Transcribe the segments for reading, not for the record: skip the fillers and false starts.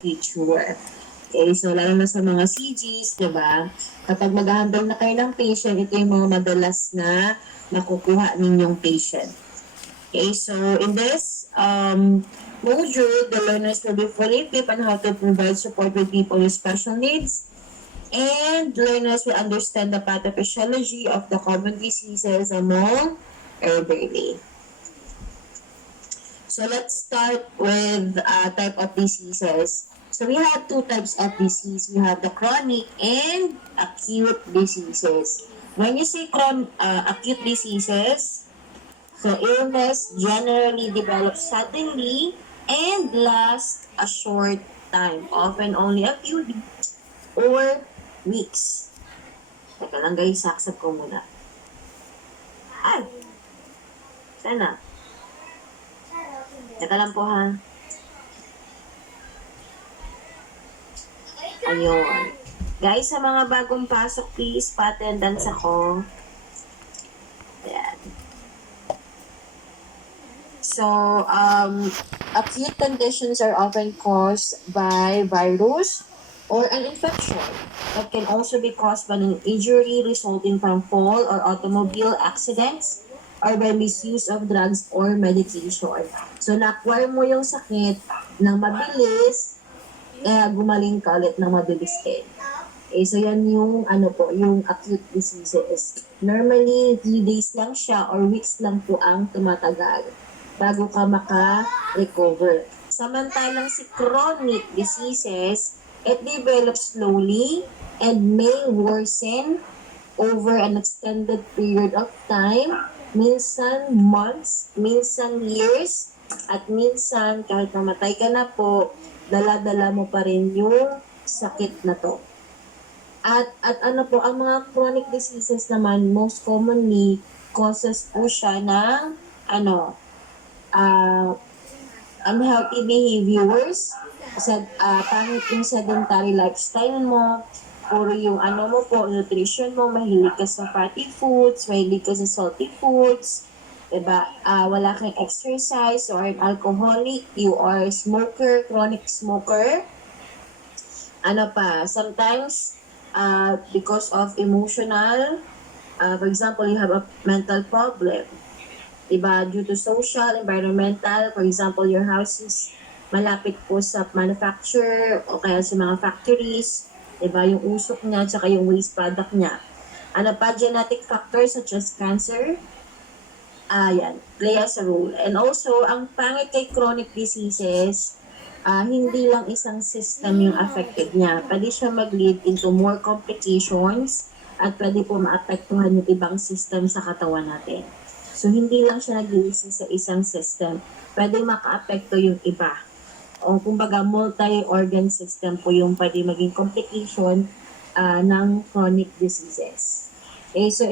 future. Okay, so lalo na sa mga CGs, di ba? Kapag mag-handle na kayo ng patient, ito yung mga madalas na nakukuha ninyong patient. Okay, so in this module, the learners will be fully equipped on how to provide support with people with special needs, and learners will understand the pathophysiology of the common diseases among elderly. So let's start with type of diseases. So we have two types of disease. We have the chronic and acute diseases. When you say acute diseases, so illness generally develops suddenly and lasts a short time, often only a few days or weeks. Teka lang guys, saksap ko muna. Ay! Sana. Teka lang po ha. Ayun. Guys, sa mga bagong pasok, please, pa-attendance ako. Ayan. So, acute conditions are often caused by virus or an infection that can also be caused by an injury resulting from fall or automobile accidents or by misuse of drugs or medication. So, na-acquire mo yung sakit ng mabilis, kaya gumaling ka ulit ng mabilis din. Okay, so yan yung yung acute diseases. Normally, few days lang siya or weeks lang po ang tumatagal bago ka maka-recover. Samantalang si chronic diseases, it develops slowly and may worsen over an extended period of time, minsan months, minsan years, at minsan kahit mamatay ka na po, dala-dala mo pa rin yung sakit na to. At ang mga chronic diseases naman, most commonly, causes po siya ng unhealthy behaviors, pangit yung sedentary lifestyle mo, puro yung nutrition mo, mahilig ka sa fatty foods, mahilig ka sa salty foods, diba? Wala kang exercise or an alcoholic, you are a smoker, chronic smoker. Sometimes, because of emotional, for example, you have a mental problem, diba? Due to social, environmental, for example, your house is malapit po sa manufacturer o kaya sa mga factories, diba? Yung usok niya, tsaka yung waste product niya. Genetic factors such as cancer, play as a role. And also, ang pangit kay chronic diseases, hindi lang isang system yung affected niya. Pwede siya mag-lead into more complications at pwede po maapektuhan yung ibang system sa katawan natin. So, hindi lang siya nag-iisa sa isang system. Pwede maka-apekto yung iba. O kumbaga, multi-organ system po yung pwede maging complication ng chronic diseases. Okay, so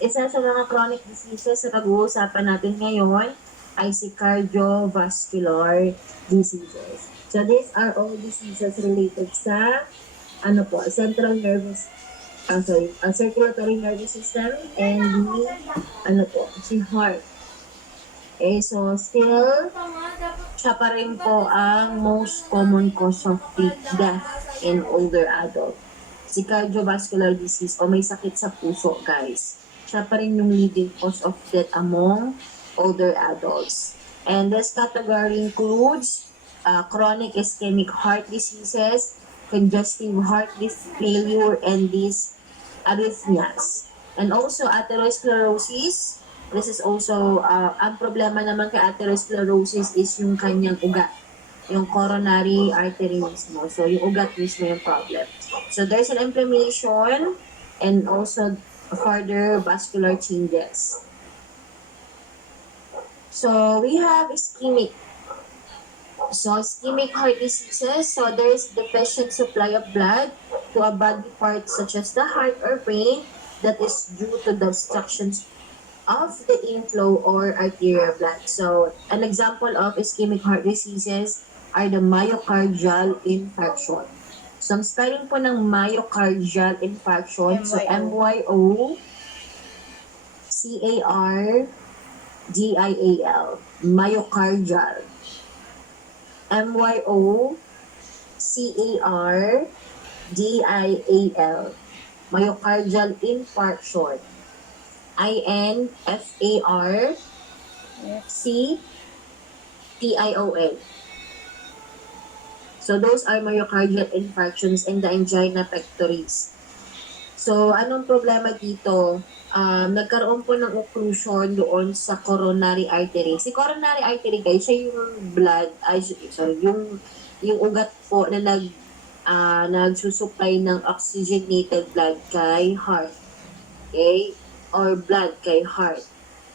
isa sa mga chronic diseases na pag-uusapan natin ngayon ay si cardiovascular diseases. So these are all diseases related sa central nervous circulatory nervous system and si heart. Okay, so still siya pa rin po ang most common cause of death in older adult. Si cardiovascular disease o may sakit sa puso, guys. Siya pa rin yung leading cause of death among older adults. And this category includes chronic ischemic heart diseases, congestive heart failure, and these arrhythmias. And also atherosclerosis. This is also, ang problema naman kay atherosclerosis is yung kanyang ugat, yung coronary artery mismo. So, yung ugat mismo yung problem. So, there's an inflammation and also further vascular changes. So, we have ischemic. So, ischemic heart diseases. So, there is deficient supply of blood to a body part such as the heart or brain that is due to the obstructions of the inflow or arterial blood. So, an example of ischemic heart diseases are the myocardial infarction. So, ang spelling po ng myocardial infarction, so myocardial, myocardial. INFARDIAL, myocardial infarction. INFARCTION. So those are myocardial infarctions and the angina pectoris. So anong problema dito? Nagkaroon po ng occlusion doon sa coronary artery. Si coronary artery guys, siya yung blood, yung ugat po na nagsusupply ng oxygenated blood kay heart. Okay? Or blood kay heart.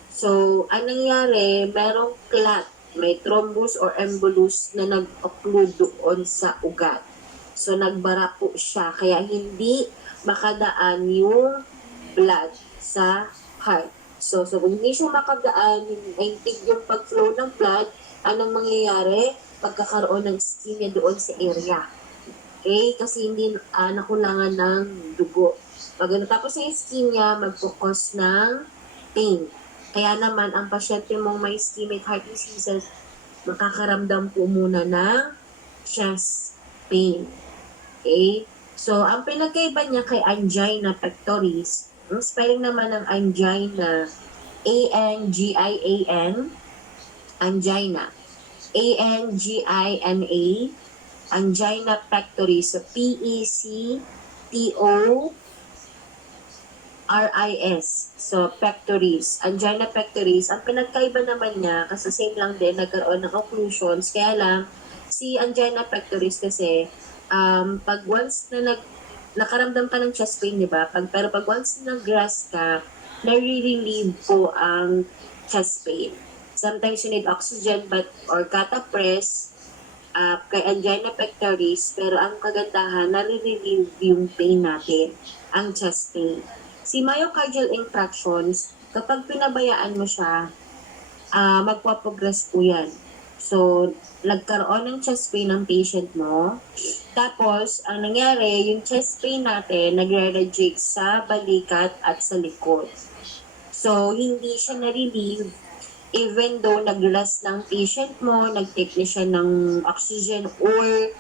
So, anong nangyari, merong clot, may thrombus or embolus na nag-occlude doon sa ugat. So, nagbara po siya, kaya hindi makadaan yung blood sa heart. So kung hindi siya makadaan, naintig yung pag-flow ng blood, anong mangyayari? Pagkakaroon ng ischemia doon sa area. Okay? Kasi hindi nakulangan ng dugo. Pag natapos ng ischemia, magpo-cause ng pain. Kaya naman, ang pasyente mong may ischemic heart diseases, makakaramdam po muna ng chest pain. Okay? So, ang pinagkaiba niya kay angina pectoris, ang spelling naman ng angina, A-N-G-I-A-N, angina. A-N-G-I-N-A, angina pectoris, so P-E-C-T-O-R-I-S, so pectoris, angina pectoris. Ang pinagkaiba naman niya, kasi same lang din, nagkaroon ng occlusions, kaya lang, si angina pectoris kasi, pag once na nakaramdam ka ng chest pain, di ba? Pero pag once nag-rest ka, nare-relieve po ang chest pain. Sometimes you need oxygen or catapress kay angina pectoris, pero ang kagandahan, nare-relieve yung pain natin, ang chest pain. Si myocardial infarctions, kapag pinabayaan mo siya, magpaprogress po yan. So, nagkaroon ng chest pain ng patient mo. Tapos, ang nangyari, yung chest pain natin, nagre-radiate sa balikat at sa likod. So, hindi siya na-relieve even though nag-rest ng patient mo, nag-take na siya ng oxygen or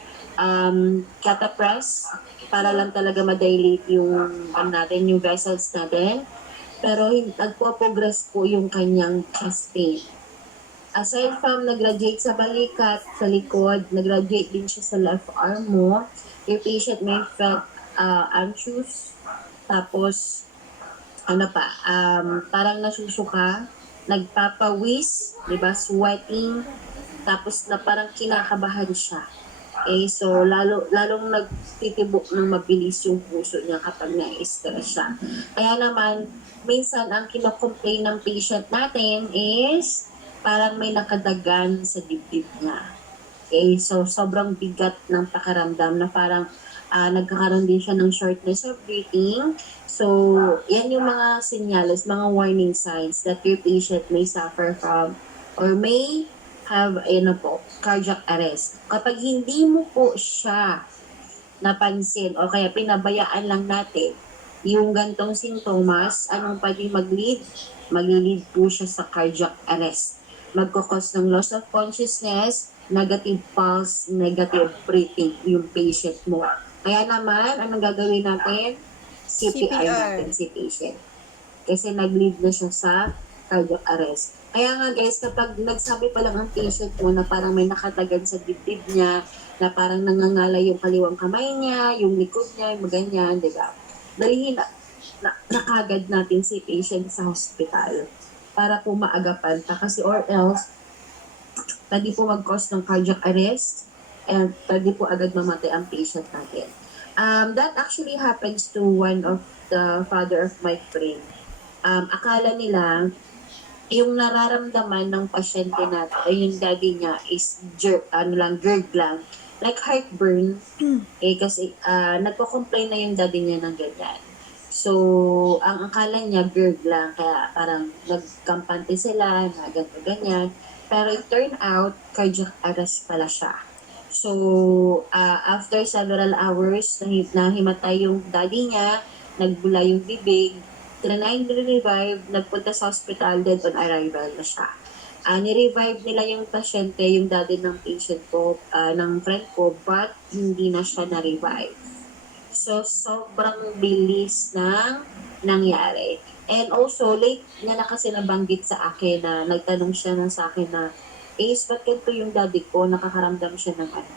catapress para lang talaga ma-dilate yung yung vessels natin. Pero nagpo-progress po yung kanyang chest pain. Aside from nag-radiate sa balikat, sa likod, nag-radiate din siya sa left arm mo. Your patient may felt anxious, tapos, parang nasusuka, nagpapawis, diba, sweating, tapos na parang kinakabahan siya. Okay, so lalong nagtitibok ng mabilis yung puso niya kapag na-stress siya. Kaya naman, minsan ang kinocomplain ng patient natin is parang may nakadagan sa dibdib niya. Okay, so sobrang bigat ng pakaramdam na parang nagkakaroon din siya ng shortness of breathing. So, yan yung mga senyales, mga warning signs that your patient may suffer from or may have cardiac arrest. Kapag hindi mo po siya napansin o kaya pinabayaan lang natin yung gantong sintomas, anong pwede mag-lead? Mag-lead po siya sa cardiac arrest. Magkakos ng loss of consciousness, negative pulse, negative breathing yung patient mo. Kaya naman, anong gagawin natin? CPR natin si patient. Kasi nag-lead na siya sa cardiac arrest. Kaya nga guys, kapag nagsabi pa lang ang patient mo na parang may nakatagan sa dibdib niya, na parang nangangala yung kaliwang kamay niya, yung likod niya, yung ganyan, di ba? Dalihin na kagad natin si patient sa hospital para po maagapan pa. Kasi or else, pwede po mag-cause ng cardiac arrest and pwede po agad mamatay ang patient natin. That actually happens to one of the father of my friend. Akala nila, yung nararamdaman ng pasyente natin, ay yung daddy niya is GERD lang, like heartburn. Kasi nagko-complain na yung daddy niya ng ganyan. So, ang akala niya GERD lang, kaya parang nagkampante sila, na ganyan. Pero it turned out, cardiac arrest pala siya. So, after several hours, nahimatay yung daddy niya, nagbula yung bibig, trinay revive, nagpunta sa hospital, dead on arrival na siya. Ni-revive nila yung pasyente, yung daddy ng patient ko, ng friend ko, but hindi na siya na-revive. So, sobrang bilis ng nangyari. And also, late niya na kasi nabanggit sa akin na nagtanong siya na sa akin na, Ace, ba't ganito yung daddy ko? Nakakaramdam siya ng ano.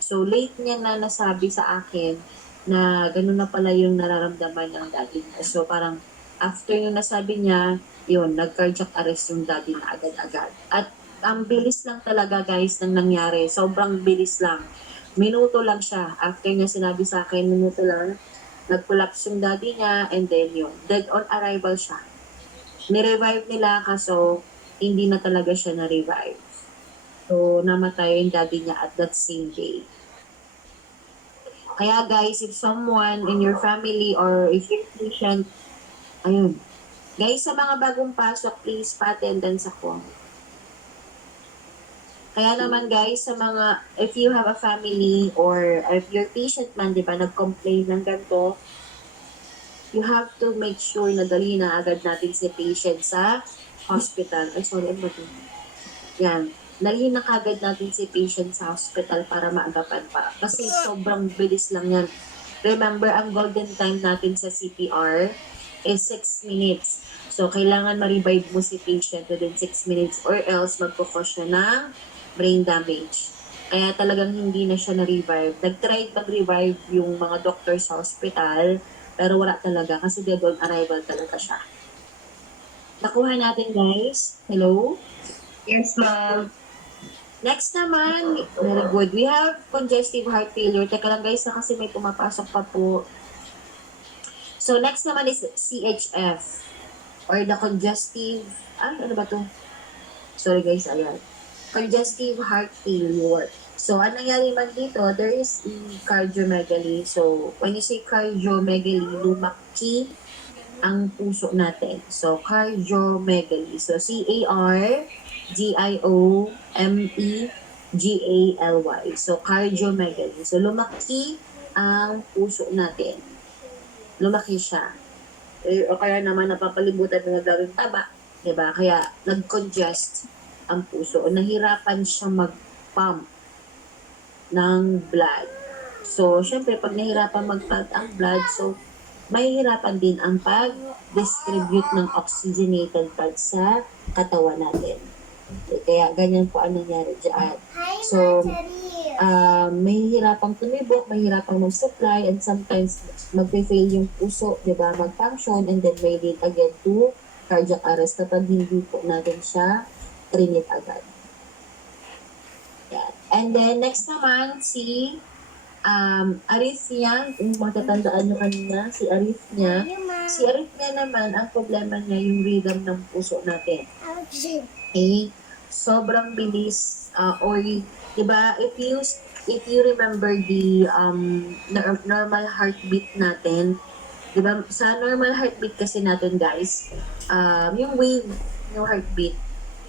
So, late niya na nasabi sa akin na gano'n na pala yung nararamdaman ng daddy niya. So, parang after yung nasabi niya, yun, nag-cardiac arrest yung daddy na agad-agad. At ang bilis lang talaga guys ng nangyari. Sobrang bilis lang. Minuto lang siya. After niya sinabi sa akin, minuto lang, nag-collapse yung daddy niya, and then yun, dead on arrival siya. Ni-revive nila, kaso hindi na talaga siya na-revive. So, namatay yung daddy niya at that same day. Kaya guys, if someone in your family or if you're patient, ayun. Guys, sa mga bagong pasok, please pa-attendance ako. Kaya naman guys, sa mga, if you have a family or if you're patient man, di ba, nag-complain ng ganito, you have to make sure na dali na agad natin si patient sa hospital. Ay, sorry, ano ba ito? Yan. Dalhin na kagad natin si patient sa hospital para maagapan pa. Kasi sobrang bilis lang yan. Remember, ang golden time natin sa CPR is 6 minutes. So, kailangan ma-revive mo si patient within 6 minutes or else magpo-cause siya ng brain damage. Kaya talagang hindi na siya na-revive. Nag-try mag-revive yung mga doctor sa hospital, pero wala talaga kasi dead on arrival talaga siya. Nakuha natin guys. Hello? Yes, ma'am. Next naman, very good. We have congestive heart failure. Teka lang guys, na kasi may pumapasok pa po. So next naman is CHF or the congestive, ano ba to? Sorry guys, ayan. Congestive heart failure. So, ano nangyari man dito, there is cardiomegaly. So, when you say cardiomegaly, lumaki ang puso natin. So, cardiomegaly. So, CARGIOMEGALY. So, cardiomegaly. So, lumaki ang puso natin. Lumaki siya. O kaya naman napapalibutan ng gawing taba. Diba? Kaya, nag-congest ang puso. O nahirapan siya mag-pump ng blood. So, syempre, pag nahirapan mag-pump ang blood, so, mahihirapan din ang pag-distribute ng oxygenated blood sa katawan natin. Kaya ganyan po ang nangyari dyan. So, mahihirapang tumibok, mahihirapang mag-supply, and sometimes mag-fail yung puso, di ba, mag-function, and then may lead again to cardiac arrest kapag hindi po natin siya trinit agad. Yan. And then, next naman, si arrhythmia, kung matatandaan nyo kanina, si arrhythmia. Si arrhythmia naman, ang problema niya yung rhythm ng puso natin. Okay? Sobrang bilis, or, diba, if you remember the normal heartbeat natin, diba, sa normal heartbeat kasi natin, guys, yung wave, yung heartbeat,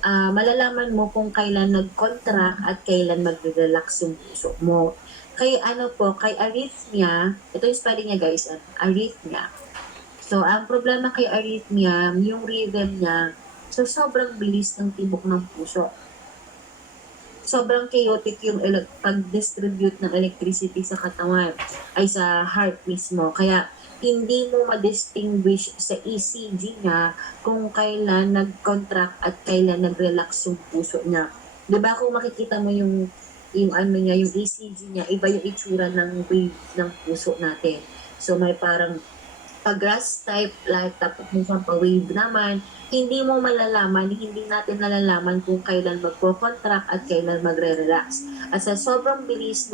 malalaman mo kung kailan nag-contract at kailan mag-relax yung puso mo. Kay arrhythmia, ito yung spelling niya guys, arrhythmia. So, ang problema kay arrhythmia, yung rhythm niya, so sobrang bilis ng tibok ng puso. Sobrang chaotic yung pag-distribute ng electricity sa katawan, ay sa heart mismo. Kaya, hindi mo ma-distinguish sa ECG niya kung kailan nag-contract at kailan nag-relax yung puso niya. Diba kung makikita mo yung ano niya, yung ECG niya, iba yung itsura ng wave ng puso natin. So, may parang pag-grass type, like, tapos minsan pa-wave naman, hindi mo malalaman, hindi natin nalalaman kung kailan magpo-contract at kailan magre-relax. At sa sobrang bilis,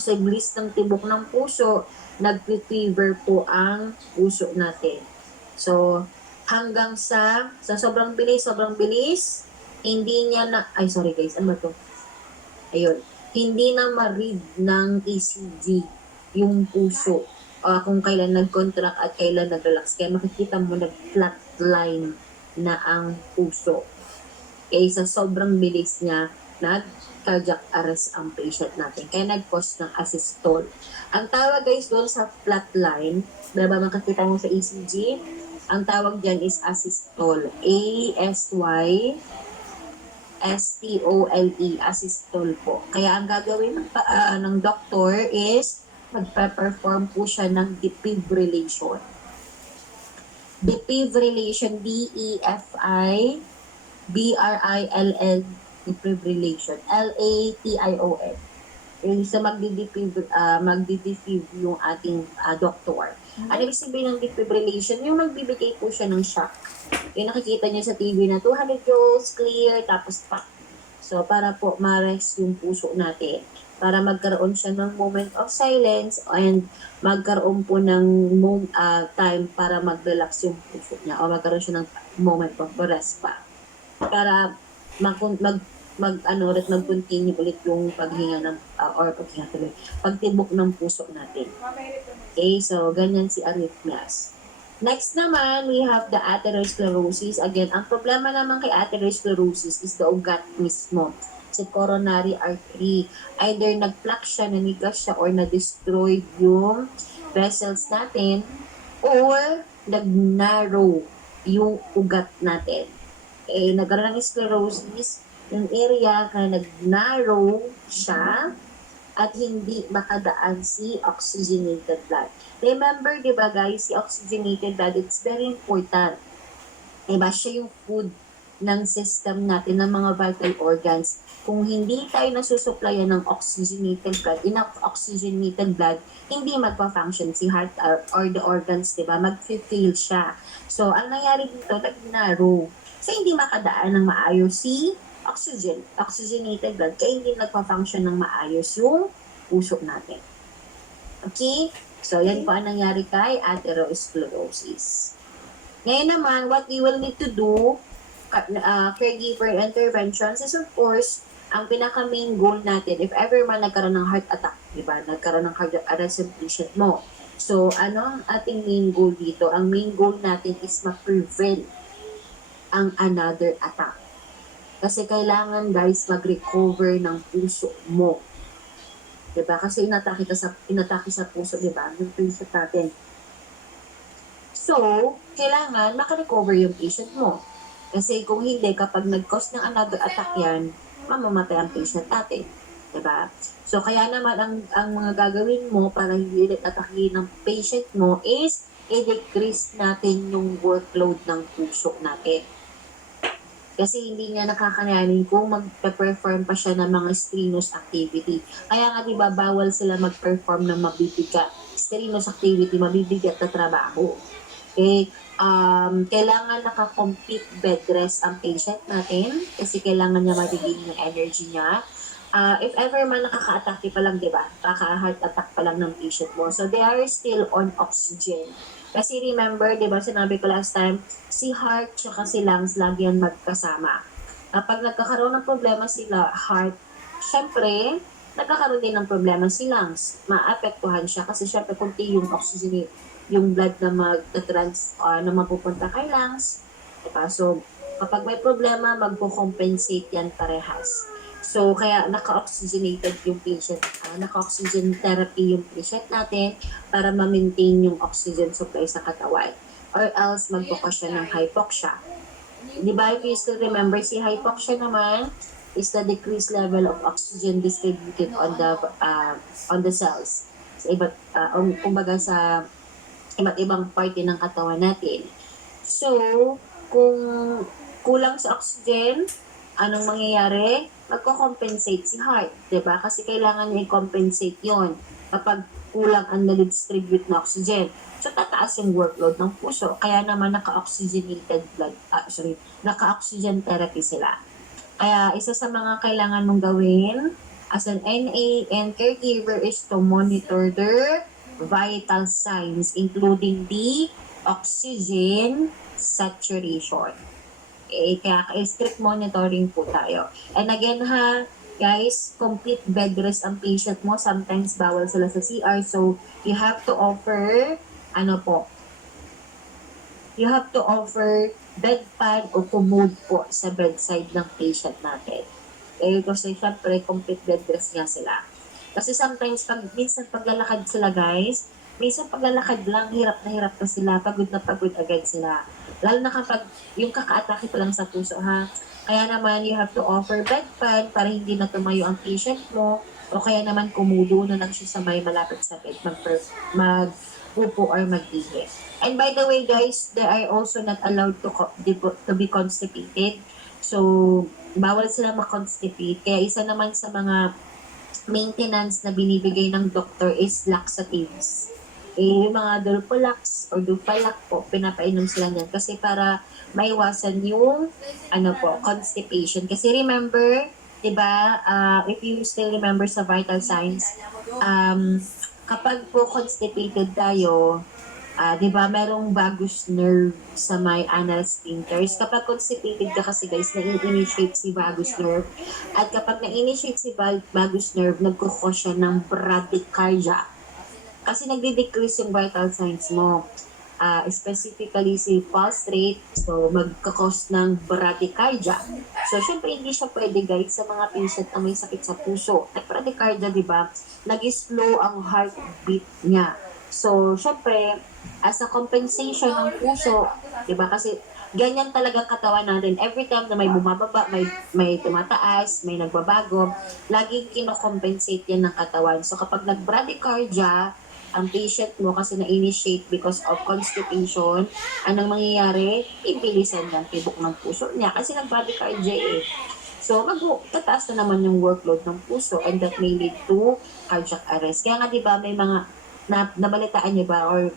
sa bilis ng tibok ng puso, nag-fever po ang puso natin. So, hanggang sa sobrang bilis, hindi niya na, ay sorry guys, ano to? Ayun, hindi na ma-read ng ECG yung puso kung kailan nag-contract at kailan nag-relax. Kaya makikita mo nag-flat line na ang puso. Kaya sa sobrang bilis niya, nag-cardiac arrest ang patient natin. Kaya nag-cause ng asystole. Ang tawag guys doon sa flat line, diba makikita mo sa ECG, ang tawag dyan is asystole. A-S-Y S-T-O-L-E, asystole po. Kaya ang gagawin ng doktor is magpe-perform po siya ng defibrillation. Defibrillation, D-E-F-I-B-R-I-L-L, defibrillation, L-A-T-I-O-N. Yung sa magdi-defib yung ating doktor. Ano ibig sabihin ng defibrillation? Yung magbibigay po siya ng shock. Yung nakikita niyo sa TV na 200 joules, clear, tapos pa. So, para po ma-rest yung puso natin. Para magkaroon siya ng moment of silence and magkaroon po ng time para mag-relax yung puso niya o magkaroon siya ng moment of rest pa. Para mag-continue ulit yung paghinga ng pagtibok ng puso natin. Okay, so ganyan si arrhythmias. Next naman, we have the atherosclerosis. Again, ang problema naman kay atherosclerosis is the ugat mismo, sa coronary artery. Either nag-plaque siya, nanigas siya, or na-destroy yung vessels natin, or nag-narrow yung ugat natin. Nagkaroon ng sclerosis, yung area kaya nag-narrow siya at hindi makadaan si oxygenated blood. Remember, di ba guys, si oxygenated blood, it's very important. Diba, siya yung food ng system natin, ng mga vital organs. Kung hindi tayo nasusuplayan ng oxygenated blood, enough oxygenated blood, hindi magpa-function si heart or the organs, diba? Mag-fail siya. So, ang nangyari dito, nag-narrow. So, hindi makadaan ng maayos si oxygenated blood, kaya hindi nagpa-function ng maayos yung puso natin. Okay? So, yan po ang nangyari kay atherosclerosis. Ngayon naman, what we will need to do, caregiver interventions, is of course, ang pinaka-main goal natin, if ever man nagkaroon ng heart attack, diba? Nagkaroon ng cardiac arrest yung patient mo. So, ano ang ating main goal dito? Ang main goal natin is ma-prevent ang another attack. Kasi kailangan guys mag-recover ng puso mo. Diba? Kasi inatake sa puso, diba? Yung patient natin. So, kailangan makarecover yung patient mo. Kasi kung hindi, kapag nag-cause ng another attack yan, mamamatay ang patient natin. Diba? So, kaya naman ang mga gagawin mo para hindi ulit atakin ng patient mo is i-decrease natin yung workload ng puso natin. Kasi hindi niya nakakayanin kung mag-perform pa siya ng mga strenuous activity. Kaya nga diba, bawal sila mag-perform ng mabibigat. Strenuous activity, mabibigat na trabaho. Okay? Kailangan naka-complete bed rest ang patient natin kasi kailangan niya matigil yung energy niya. If ever man nakaka-attack pa lang, diba? Kaka-heart attack pa lang ng patient mo. So, they are still on oxygen. Kasi remember, di ba, sinabi ko last time, si heart tsaka si lungs lagi yan magkasama. Kapag nagkakaroon ng problema sila, heart, syempre, nagkakaroon din ng problema si lungs. Maapektuhan siya kasi syempre kunti yung oxygen, yung blood na na mapupunta kay lungs. Diba? So, kapag may problema, magpo-compensate yan parehas. So, kaya naka-oxygenated yung patient, naka-oxygen therapy yung patient natin para ma-maintain yung oxygen supply sa katawan. Or else, magpo-cause siya ng hypoxia. Di ba, if you still remember, si hypoxia naman is the decreased level of oxygen distributed on the cells. Sa kumbaga sa iba't ibang parte ng katawan natin. So, kung kulang sa oxygen, anong mangyayari? Magko-compensate si heart, diba? Kasi kailangan niya i-compensate yon kapag kulang ang na-distribute na oxygen. So, tataas yung workload ng puso. Kaya naman naka-oxygenated naka-oxygen therapy sila. Kaya isa sa mga kailangan mong gawin as an NA and caregiver is to monitor their vital signs including the oxygen saturation. Kaya strict monitoring po tayo. And again ha, guys, complete bed rest ang patient mo. Sometimes bawal sila sa CR. So, you have to offer, you have to offer bedpan o commode po sa bedside ng patient natin. Kasi syempre, complete bed rest nga sila. Kasi sometimes, minsan paglalakad sila guys, minsan paglalakad lang, hirap na sila, pagod na pagod agad sila. Lalo na kapag yung kaka-atake pa lang sa puso ha, Kaya naman, you have to offer bedpan para hindi na tumayo ang patient mo o kaya naman kumudo na lang siya sa may malapit sa bed, mag-upo or mag-ihi. And by the way, guys, they are also not allowed to be constipated. So, bawal sila ma-constipate. Kaya isa naman sa mga maintenance na binibigay ng doctor is laxatives. Yung mga Dulcolax or Dupalac po, pinapainom sila niyan kasi para maiwasan yung constipation. Kasi remember, 'di ba, if you still remember sa vital signs, kapag po constipated tayo, 'di ba, merong vagus nerve sa may anal sphincters. Kapag constipated ka kasi guys, na-initiate si vagus nerve. At kapag na-initiate si vagus nerve, nagkukos siya ng bradycardia. Kasi nagde-decrease yung vital signs mo. Specifically si pulse rate, so magkakos ng bradycardia. So, syempre, hindi siya pwede guys sa mga patient na may sakit sa puso. At bradycardia, di ba, nag-slow ang heartbeat niya. So, syempre, as a compensation ng puso, di ba, kasi ganyan talaga katawan natin. Every time na may bumababa, may tumataas, may nagbabago, laging kinocompensate yan ng katawan. So, kapag nag-bradycardia, ang patient mo kasi na-initiate because of constipation, anong mangyayari? Ibilisan ng tibok ng puso niya kasi nag-bradycardia eh. So, tataas na naman yung workload ng puso and that may lead to cardiac arrest. Kaya nga, di ba, may mga, nabalitaan niyo ba or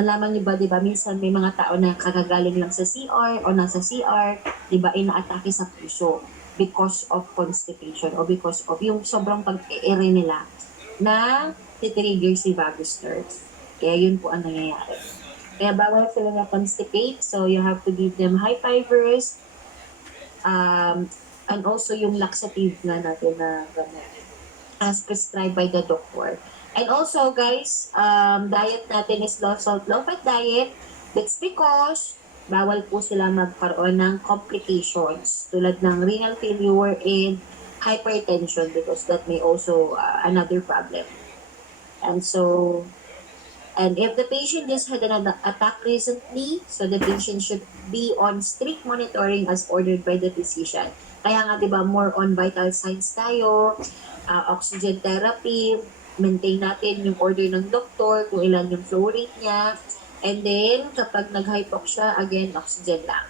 nalaman niyo ba, di ba, minsan may mga tao na kagagaling lang sa CR o nasa CR, di ba, inaatake sa puso because of constipation o because of yung sobrang pag-i-ere nila na titrigger si vagus nerve. Kaya yun po ang nangyayari. Kaya bawal sila na constipate, so you have to give them high fibers, and also yung laxative na natin na gamot as prescribed by the doctor. And also, guys, diet natin is low salt, low fat diet. That's because bawal po sila magkaroon ng complications tulad ng renal failure and hypertension because that may also another problem. And so, and if the patient just had an attack recently, so the patient should be on strict monitoring as ordered by the physician. Kaya nga, di ba, more on vital signs tayo, oxygen therapy, maintain natin yung order ng doktor, kung ilan yung flow rate niya, and then, kapag nag-hypox siya, again, oxygen lang.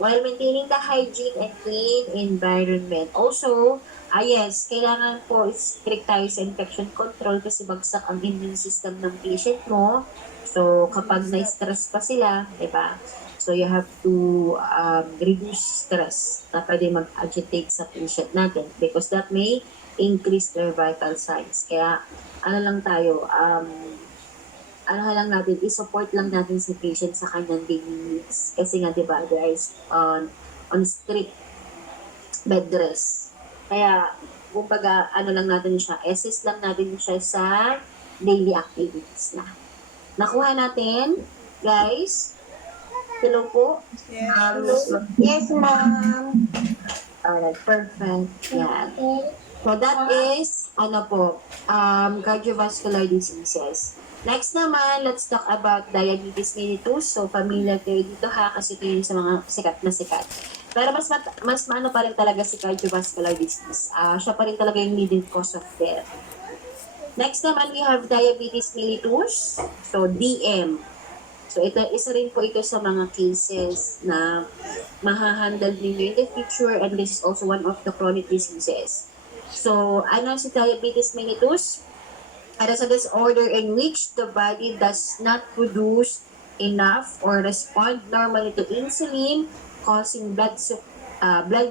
While maintaining the hygiene and clean environment. Also, yes, kailangan po strict tayo sa infection control kasi bagsak ang immune system ng patient mo. So, kapag na-stress pa sila, diba? So, you have to reduce stress na pwede mag-agitate sa patient natin because that may increase their vital signs. Kaya, ano lang tayo, lang natin, i-support lang natin si patient sa kanyang daily needs. Kasi nga, di ba, guys, on strict bed rest. Kaya, kumbaga, lang natin siya, assist lang natin siya sa daily activities na. Nakuha natin, guys? Hello po? Yes, ma'am. Alright, perfect. Yan. So, that is, cardiovascular diseases. Next naman, let's talk about diabetes mellitus. So, familiar kayo dito ha, kasi ito yun sa mga sikat na sikat. Pero mas maano pa rin talaga si cardiovascular disease. Siya pa rin talaga yung leading cause of death. Next naman, we have diabetes mellitus. So, DM. So, isa rin po ito sa mga cases na mahahandle ninyo in the future, and this is also one of the chronic diseases. So, ano si diabetes mellitus? It is a disorder in which the body does not produce enough or respond normally to insulin, causing blood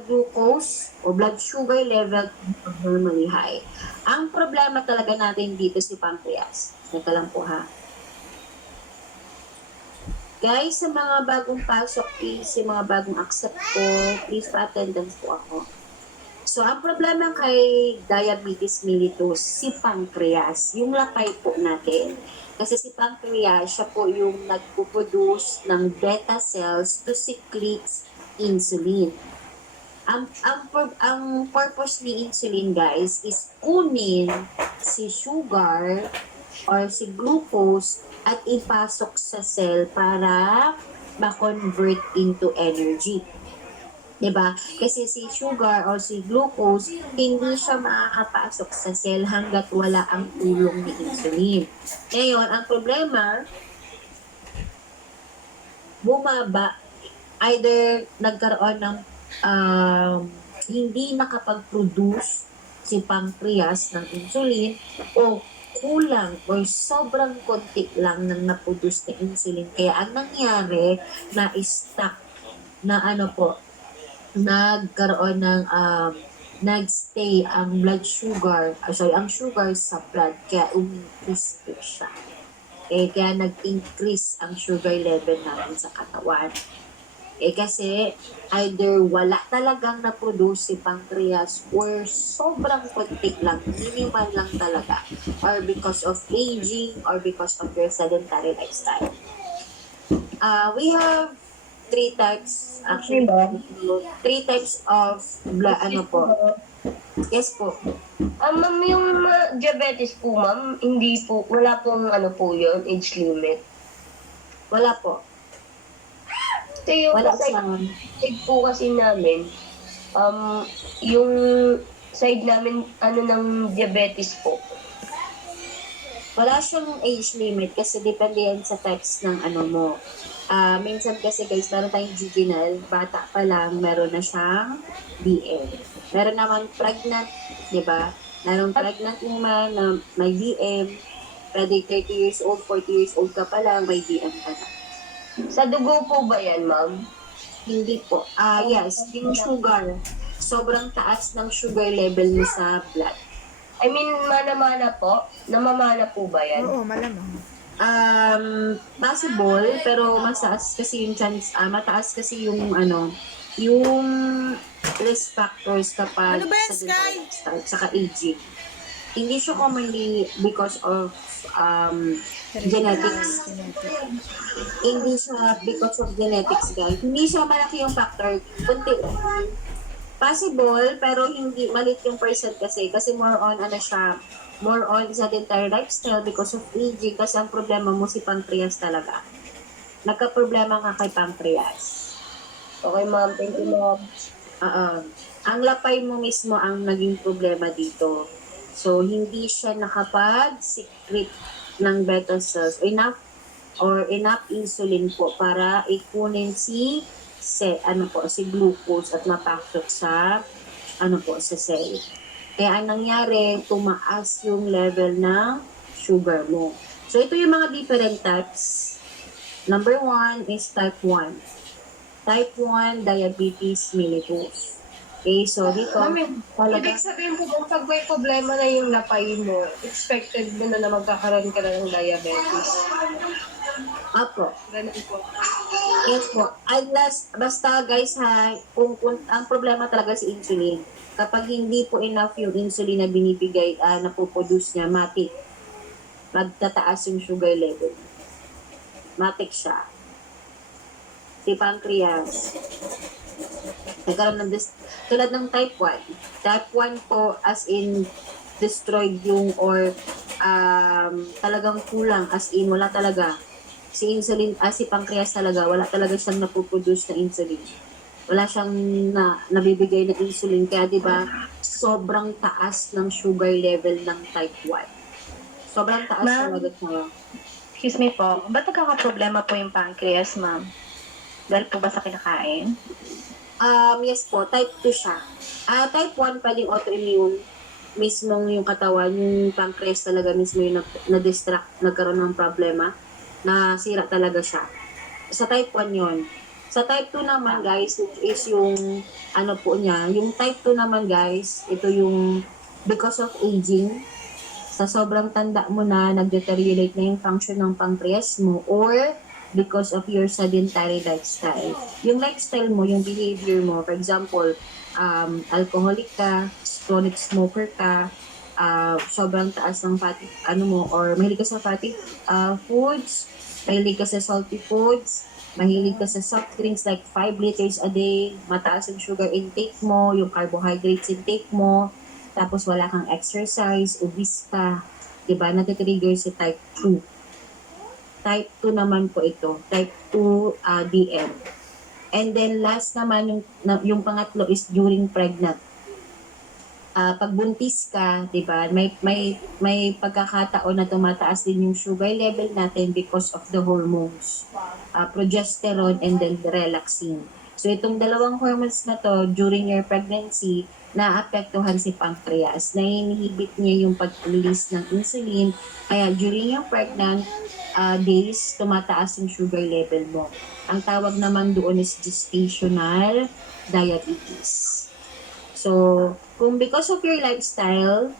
glucose or blood sugar level abnormally high. Ang problema talaga natin dito si pancreas. Ito lang po ha. Guys, sa mga bagong pasok, please, yung mga bagong accept ko, please pa-attendance po ako. So, ang problema kay diabetes mellitus, si pancreas, yung lapay po natin. Kasi si pancreas, siya po yung nagpo-produce ng beta cells to secrete insulin. Ang purpose ni insulin, guys, is kunin si sugar or si glucose at ipasok sa cell para ma-convert into energy. 'Diba? Kasi si sugar o si glucose, hindi siya makakapasok sa cell hangga't wala ang tulong ni insulin. Ngayon, ang problema, bumaba, either nagkaroon ng hindi nakapag-produce si pancreas ng insulin o kulang or sobrang konti lang ng na-produce na insulin. Kaya ang nangyari, na-stuck na ano po, nagkaroon ng nagstay ang blood sugar, ang sugar sa blood, kaya umikis po siya. Kaya nag-increase ang sugar level natin sa katawan. Kasi either wala talagang na-produce si pancreas or sobrang konti lang, minimal lang talaga, or because of aging or because of your sedentary lifestyle. We have three types, actually, three types of Yes po. Ma'am, yung diabetes po, ma'am, hindi po, wala pong ano po yun, age limit. Wala po. So yung Wala side po kasi namin, yung side namin, ng diabetes po. Wala siyang age limit kasi depende yan sa types ng mo. Minsan kasi guys, meron tayong jejunal, bata pa lang, meron na siyang BM. Meron naman pregnant, di ba? Meron pregnant woman na may BM, pwede 30 years old, 40 years old ka pa lang, may BM ka na. Sa dugo po ba yan, ma'am? Hindi po. Yes, yung sugar. Sobrang taas ng sugar level mo sa blood. I mean, mana-mana po? Namamana po ba yan? Oo, malamang. Possible, pero mataas kasi yung chance, mataas kasi yung yung risk factors kapag Ano ba yan, sa Sky? lifestyle, saka aging. Hindi siya commonly because of genetics. Hindi siya because of genetics, guys. Hindi siya malaki yung factor. Kunti. Possible, pero hindi malit yung percent kasi. Kasi more on sedentary lifestyle because of aging. Kasi ang problema mo si pancreas talaga. Nagka-problema ka kay pancreas. Okay, ma'am. Thank you, ma'am. Ang lapay mo mismo ang naging problema dito. So, hindi siya nakapag-secrete ng beta cells enough insulin po para ikunin si glucose at mapasok sa sa cell. Kaya ang nangyari, tumaas yung level ng sugar mo. So, ito yung mga different types. Number 1 is type 1. Type 1 diabetes mellitus. Okay, so dito, Ibig sabihin po, pag may problema na yung lapay mo, expected mo na magkakaroon ka na ng diabetes. Apo. Ganun po. Yes po. Basta guys kung ang problema talaga si insulin. Kapag hindi po enough yung insulin na binibigay, napoproduce niya, magtataas yung sugar level. Matik siya. Si pancreas. Nagkaroon ng tulad ng type 1. Type 1 po as in destroyed yung or talagang kulang as in wala talaga. Si pancreas talaga, wala talaga siyang napoproduce na insulin. Wala siyang nabibigay na insulin. Kaya diba, sobrang taas ng sugar level ng type 1. Sobrang taas talaga siya. Excuse me po, ba't nagkakaproblema po yung pancreas, ma'am? Dahil po ba sa kinakain? Yes po, type 2 siya. Type 1 pa yung autoimmune. Mismong yung katawan, yung pancreas talaga mismo yung na-distract, nagkaroon ng problema. Nasira talaga siya. Sa type 1 yon. Sa type 2 naman guys, which is yung yung type 2 naman guys, ito yung because of aging, sa sobrang tanda mo na, nag-deteriorate na yung function ng pancreas mo or because of your sedentary lifestyle. Yung lifestyle mo, yung behavior mo, for example, alcoholic ka, chronic smoker ka, sobrang taas ng fatty, or mahilig ka sa fatty foods, mahilig ka sa salty foods, mahilig ka sa soft drinks like 5 liters a day, mataas yung sugar intake mo, yung carbohydrates intake mo, tapos wala kang exercise, obese ka, diba, natitrigger si type 2. Type 2 naman po ito, type 2 DM. And then last naman, yung pangatlo is during pregnant. Pag buntis ka, 'di ba? May pagkakataon na tumataas din yung sugar level natin because of the hormones. Progesterone and then the relaxin. So itong dalawang hormones na to during your pregnancy, naapektuhan si pancreas. Na-inhibit niya yung pag-release ng insulin. Kaya during yung pregnant days, tumataas yung sugar level mo. Ang tawag naman doon is gestational diabetes. So, kung because of your lifestyle,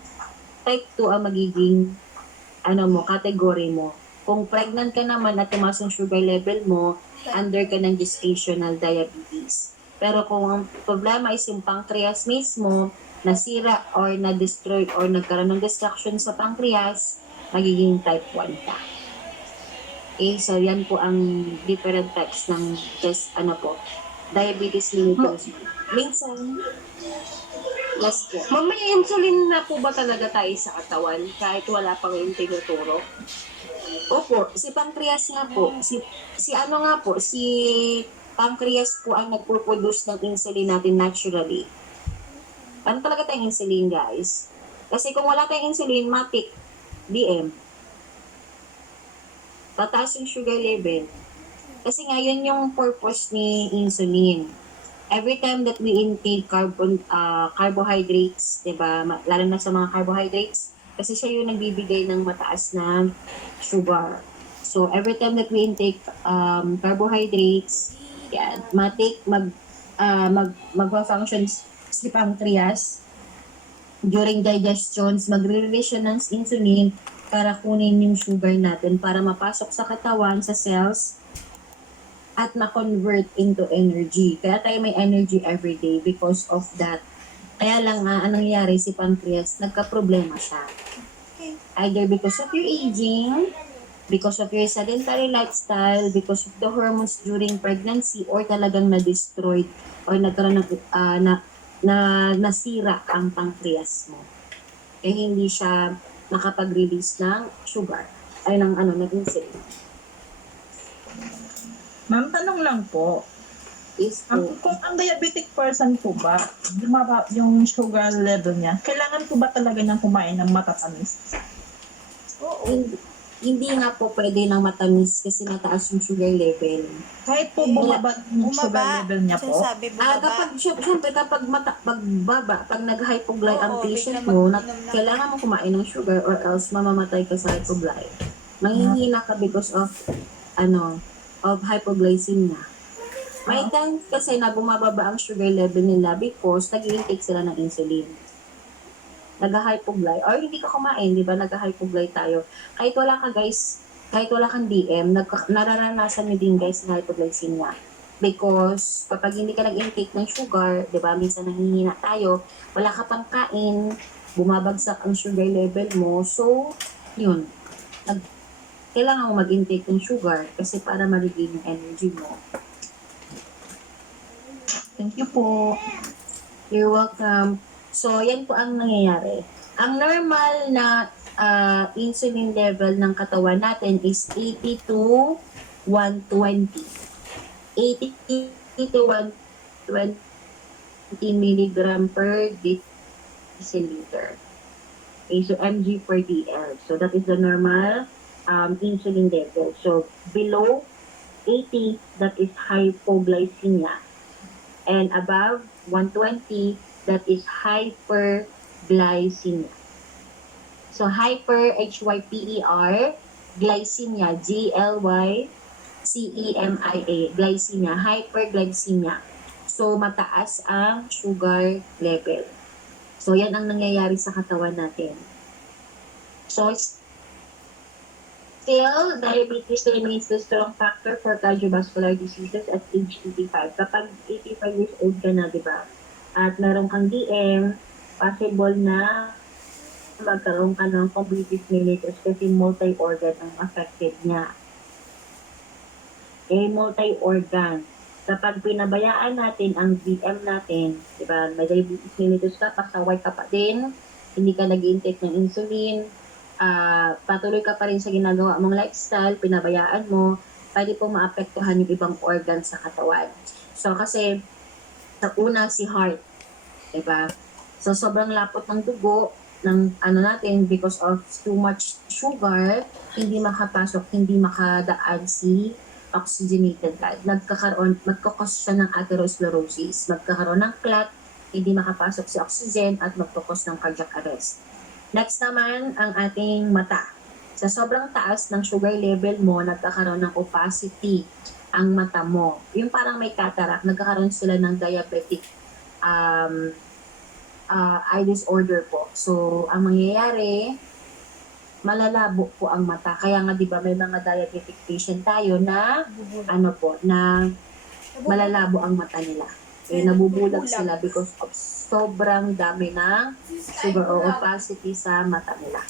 type 2 ang magiging category mo. Kung pregnant ka naman at tumaas ang sugar level mo, under ka ng gestational diabetes. Pero kung ang problema is yung pancreas mismo, nasira or na-destroy or nagkaroon ng destruction sa pancreas, magiging type 1 ka. Okay, so yan po ang different types ng diabetes mellitus. Minsan, last po. Ma'am, may insulin na po ba talaga tayo sa katawan kahit wala pang yung tinuturo? Opo, si pancreas nga po. Si pancreas po ang nagpo-produce ng insulin natin naturally. Ano talaga tayong insulin, guys? Kasi kung wala tayong insulin, matik, DM. Tataas yung sugar level. Kasi nga, yun yung purpose ni insulin. Every time that we intake carbohydrates, diba? Lalo na sa mga carbohydrates, kasi siya yung nagbibigay ng mataas na sugar. So, every time that we intake carbohydrates, yan, magfa-function si pancreas during digestions, magre-release siya ng insulin para kunin yung sugar natin para mapasok sa katawan, sa cells, at ma-convert into energy. Kaya tayo may energy every day because of that. Kaya lang nga, anong nangyari si pancreas, nagka-problema siya. Either because of your aging, because of your sedentary lifestyle, because of the hormones during pregnancy, or talagang na-destroyed or nagkaroon ng nasira ang pancreas mo. Kaya hindi siya nakapag-release ng sugar, ng insulin. Ma'am, tanong lang po. Is Kung ang diabetic person po ba, bumaba yung sugar level niya, kailangan po ba talaga niyang kumain ng matatamis? hindi nga po pwede ng matamis kasi mataas yung sugar level. Kahit po bumaba yung sugar level niya po? Sinasabi bumaba. Siyempre kapag pagbaba, pag nag-hypogly ang Oo, patient biglang mo, mag-inom ng- kailangan mo kumain ng sugar or else mamamatay ka sa hypogly. Manghihina ka because of hypoglycemia. May times kasi na bumababa ang sugar level nila because nag-intake sila ng insulin. Nag-hypogly. Or hindi ka kumain, di ba? Nag-hypogly tayo. Kahit wala kang DM, nararanasan nyo din guys ng hypoglycemia. Because kapag hindi ka nag-intake ng sugar, di ba? Minsan nanghihina tayo, wala ka pang kain, bumabagsak ang sugar level mo. So, yun. Kailangan mo mag-intake ng sugar kasi para ma-regain yung energy mo. Thank you po. You're welcome. So, yan po ang nangyayari. Ang normal na insulin level ng katawan natin is 80 to 120. 80 to 120 milligram per deciliter. Okay, so mg per dl. So, that is the normal insulin level. So, below 80, that is hypoglycemia. And above 120, that is hyperglycemia. So, hyper, H-Y-P-E-R, glycemia, G-L-Y-C-E-M-I-A, glycemia, hyperglycemia. So, mataas ang sugar level. So, yan ang nangyayari sa katawan natin. So, still, diabetes remains the strong factor for cardiovascular diseases at age 85. Kapag 85 years old ka na, di ba? At meron kang DM, possible na magkaroon ka ng diabetes mellitus kasi multi-organ ang affected niya. Multi-organ. Kapag pinabayaan natin ang DM natin, di ba? May diabetes mellitus ka, pasaway ka pa din, hindi ka nag-intake ng insulin, patuloy ka pa rin sa ginagawa mong lifestyle, pinabayaan mo, pwede pong maapektuhan yung ibang organ sa katawan. So, kasi, sa una, si heart. Diba? So, sobrang lapot ng dugo, ng ano natin, because of too much sugar, hindi makapasok, hindi makadaan si oxygenated blood. Magkakos siya ng atherosclerosis. Magkakaroon ng clot, hindi makapasok si oxygen at magkakos ng cardiac arrest. Next naman, ang ating mata. Sa sobrang taas ng sugar level mo, nagkakaroon ng opacity ang mata mo. Yung parang may cataract, nagkakaroon sila ng diabetic eye disorder po. So, ang mangyayari, malalabo po ang mata. Kaya nga, di ba, may mga diabetic patient tayo na, na malalabo ang mata nila. Nabubulag sila because of sobrang dami ng sugar or opacity sa mata nila.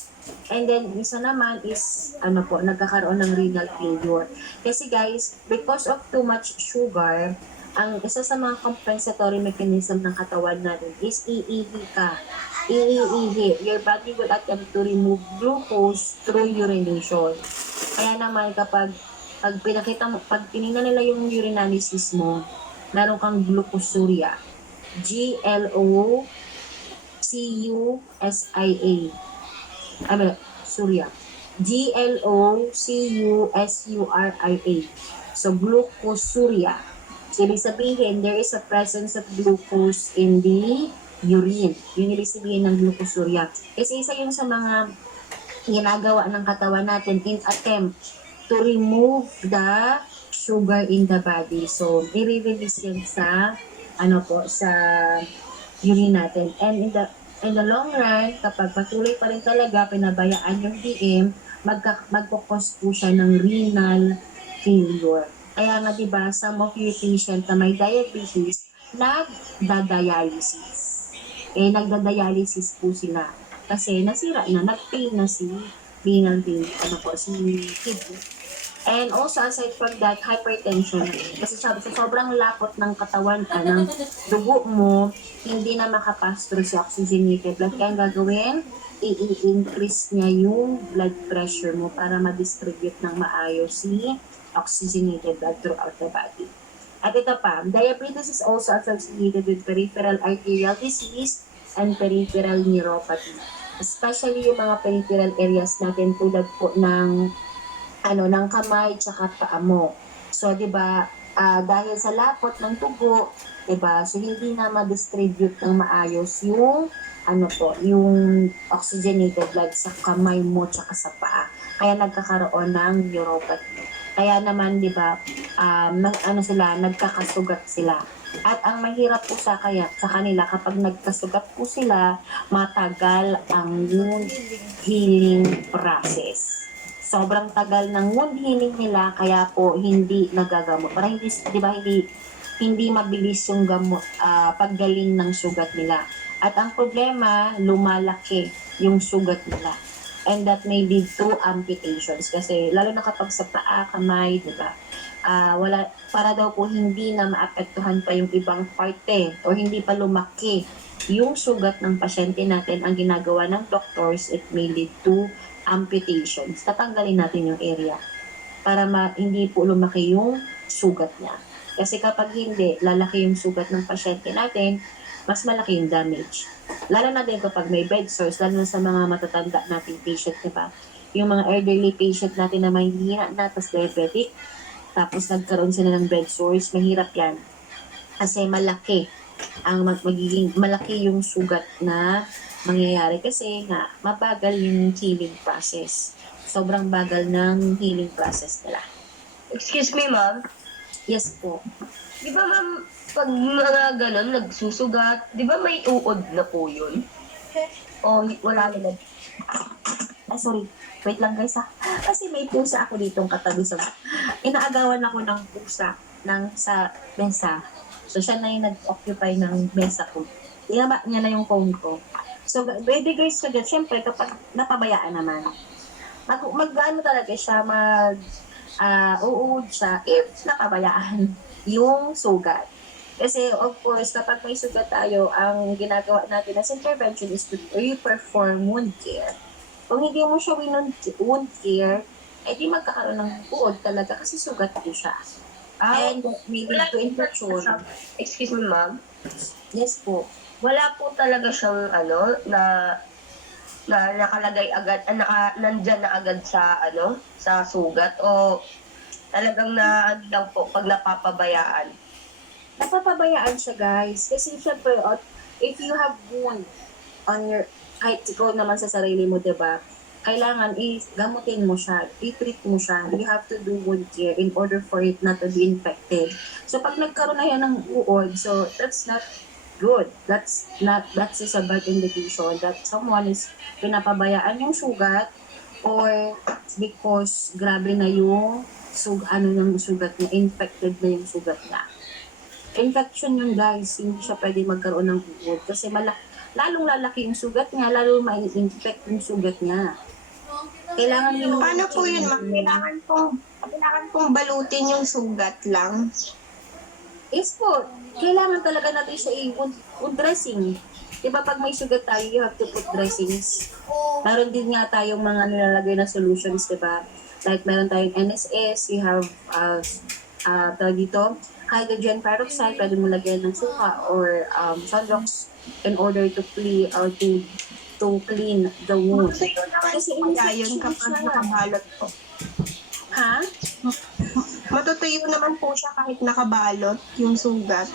And then, isa naman is, nagkakaroon ng renal failure. Kasi guys, because of too much sugar, ang isa sa mga compensatory mechanism ng katawan natin is iihi ka. Iihi. Your body will attempt to remove glucose through urination. Kaya naman kapag pag tinignan nila yung urinalysis mo, meron kang glucosuria. Glucosuria. Suria. Glucosuria. So, glucosuria. So, ibig sabihin, there is a presence of glucose in the urine. Yun ibig sabihin ng glucosuria. Kasi isa yun sa mga ginagawa ng katawan natin in attempt to remove the sugar in the body. So, i-release yan sa, sa urine natin. And in the long run, kapag patuloy pa rin talaga, pinabayaan yung DM, magkakos po siya ng renal failure. Kaya nga, diba, some of your patient na may diabetes, nagda-dialysis. Nagda-dialysis po sila. Kasi nasira na, nag-fail na si renal failure, si kidney. And also, aside from that, hypertension. Kasi sabi, sa sobrang lapot ng katawan ng dugo mo, hindi na makapass through si oxygenated blood. Kaya ang gagawin, i-increase niya yung blood pressure mo para ma-distribute ng maayos si oxygenated blood throughout the body. At ito pa, diabetes is also associated with peripheral arterial disease and peripheral neuropathy. Especially yung mga peripheral areas natin tulad po ng kamay tsaka paa mo. So, 'di ba, dahil sa lapot ng dugo, 'di ba? So hindi na ma-distribute ng maayos yung yung oxygenated blood sa kamay mo tsaka sa paa. Kaya nagkakaroon ng neuropathy. Kaya naman, 'di ba, nagkakasugat sila. At ang mahirap po sa kanila kapag nagkasugat po sila, matagal ang wound healing process. Sobrang tagal ng wound healing nila, kaya po hindi nagagamot. Para hindi, di ba, hindi mabilis yung paggaling ng sugat nila. At ang problema, lumalaki yung sugat nila. And that may lead to amputations. Kasi lalo na kapag sa paa, kamay, di ba? Para daw po hindi na maapektuhan pa yung ibang parte o hindi pa lumaki yung sugat ng pasyente natin, ang ginagawa ng doctors, it may lead to amputations. Tatanggalin natin yung area para hindi po lumaki yung sugat niya. Kasi kapag hindi, lalaki yung sugat ng pasyente natin, mas malaki yung damage. Lalo na din kapag may bed sores, lalo na sa mga matatanda nating patient, diba? Yung mga elderly patient natin na may hina na, tapos diabetic, tapos nagkaroon sila ng bed sores, mahirap yan. Kasi malaki yung sugat na mangyayari kasi nga mabagal yung healing process. Sobrang bagal ng healing process nila. Excuse me, ma'am. Yes po. Di ba, ma'am, pag mga ganon, nagsusugat, di ba may uod na po yun? O wala na? Sorry. Wait lang guys ha. Kasi may pusa ako ditong katabi sa... Inaagawan ako ng pusa sa mesa. So siya na yung nag-occupy ng mesa ko. Inaba niya na yung phone ko. So, baby guys, syempre, kapag napabayaan naman, mag-ano talaga siya, uuod siya if napabayaan yung sugat. Kasi, of course, kapag may sugat tayo, ang ginagawa natin as intervention is to perform wound care. Kung hindi mo siya wound care, di magkakaroon ng uod talaga kasi sugat po siya. And may lead to infection. Excuse me, ma'am. Yes po. Wala po talaga siyang na nakalagay agad, nandyan na agad sa sa sugat o talagang na lang po pag napapabayaan. Napapabayaan siya, guys. Kasi syempre, if you have wound on your, kahit ikaw naman sa sarili mo, diba? Kailangan gamutin mo siya, i-treat mo siya. You have to do wound care in order for it not to be infected. So, pag nagkaroon na yan ng uod, so that's not good. That's is a bad indication that someone is pinapabayaan yung sugat or because grabe na yung ng sugat niya, infected na yung sugat niya. Infection yun, guys, hindi siya pwede magkaroon ng uod kasi lalong lalaki yung sugat niya, lalong ma-infect yung sugat niya. Kailangan yun. Paano po yun, ma'am? Kailangan pong balutin yung sugat lang. Yes po, kailangan talaga natin siya i-wound dressing. Diba pag may sugat tayo, you have to put dressings. Meron din nga tayong mga nilalagay na solutions, diba? Like meron tayong NSS, you have tawag dito, hydrogen peroxide, pwede mo lagyan ng suka or Sunrox in order to clean or to clean the wound. Kasi Gayon kapag nakabalot po. ha? Matutuyo naman po siya kahit nakabalot yung sugat.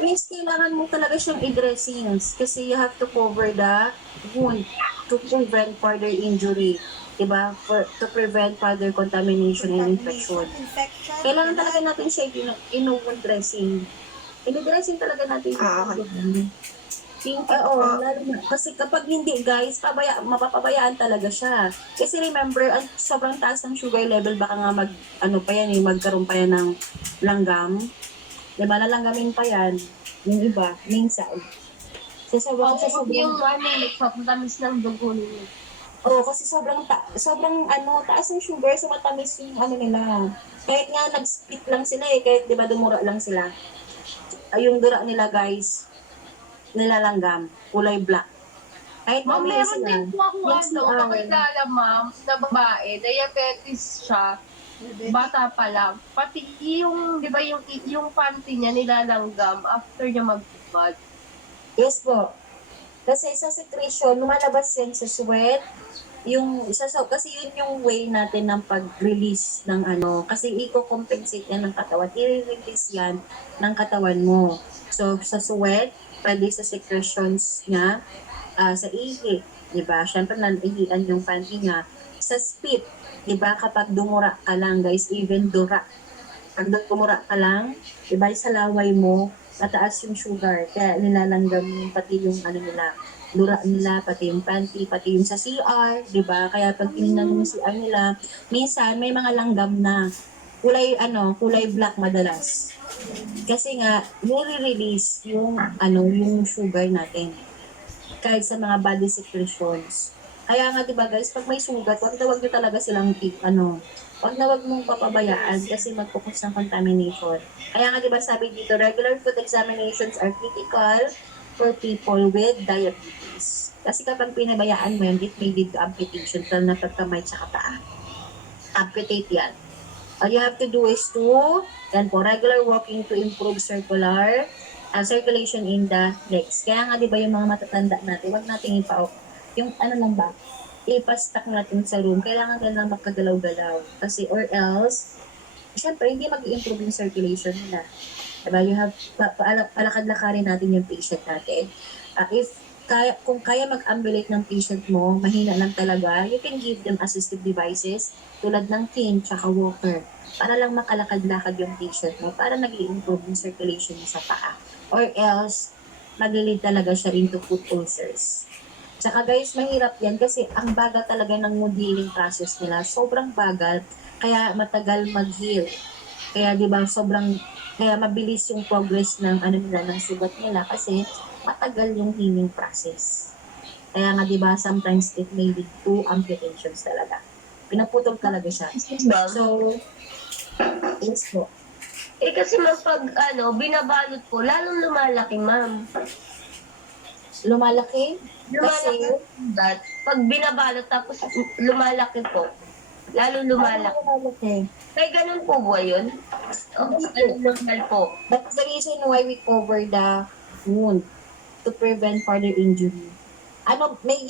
Yes, kailangan mo talaga siyang i-dressings kasi you have to cover the wound to prevent further injury. Diba? To prevent further contamination and infection. Kailangan talaga natin siya in-wound dressing. I-dressing talaga natin yung kasi kapag hindi, guys, mapapabayaan talaga siya. Kasi remember, sobrang taas ng sugar level, baka nga magkaroon pa yan ng langgam. Diba, nalanggamin pa yan. Yung iba, minsan. So, sobrang Yung tamis ng dugo nila. kasi sobrang taas ng sugar, so matamis yung nila. Kahit nga nag-split lang sila kahit 'di ba dumura lang sila. Yung dura nila, guys, nilalanggam, kulay black. Kahit Ma'am, mamaya meron sila. din po ako nakilala, ma'am, na babae, diabetes siya, bata pa lang. Pati yung, di ba, yung panty niya nilalanggam after niya magbubad. Yes po. Kasi sa secretion, lumalabas yan sa sweat. Kasi yun yung way natin ng pag-release ng kasi i-compensate yan ng katawan. I-release yan ng katawan mo. So, sa sweat, pwede sa secretions niya, sa ihi, di ba? Siyempre, naihian yung panty niya. Sa spit, di ba? Kapag dumura ka lang, guys, even dura. Pag dumura ka lang, di ba, sa laway mo, mataas yung sugar. Kaya nilalanggam yung pati yung nila, dura nila, pati yung panty, pati yung sa CR, di ba? Kaya pag tinignan mo yung CR nila, minsan may mga langgam na kulay black madalas. Kasi nga, nire-release yung sugar natin. Kahit sa mga body secretions. Kaya nga, di ba guys, pag may sugat, wag nyo talaga silang wag mong papabayaan kasi mag-focus ng contamination. Kaya nga, di ba sabi dito, regular food examinations are critical for people with diabetes. Kasi kapag pinabayaan mo yan, it may lead to amputation, lalo na pagkamay sa paa. Amputate yan. All you have to do is regular walking to improve circulation in the legs. Kaya nga, di ba, yung mga matatanda natin, wag natin ipa-stack natin sa room. Kailangan lang magkagalaw-galaw. Kasi, or else, syempre, hindi mag-improve yung circulation nila. Diba? You have, palakad-lakarin natin yung patient natin. Kung kaya mag-ambulate ng patient mo, mahina lang talaga, you can give them assistive devices tulad ng cane tsaka walker para lang makalakad-lakad yung patient mo para nag-i-improve yung circulation sa paa. Or else, mag-lead talaga siya into foot ulcers. Tsaka guys, mahirap yan kasi ang bagal talaga ng wound healing process nila. Sobrang bagal, kaya matagal mag-heal. Kaya di ba kaya mabilis yung progress ng ng sugat nila kasi matagal yung healing process. Kaya nga di ba sometimes it may lead to amputations talaga. Pinaputol talaga siya. So, yes po. Kasi ma'am, pag binabalot po, lalong lumalaki, ma'am. Lumalaki? Lumalaki Kasi, pag binabalot tapos lumalaki po. Lalo lumalaki. Okay. May ganun po ba yun? O, ano normal po? That's the reason why we cover the wound to prevent further injury. Ano, may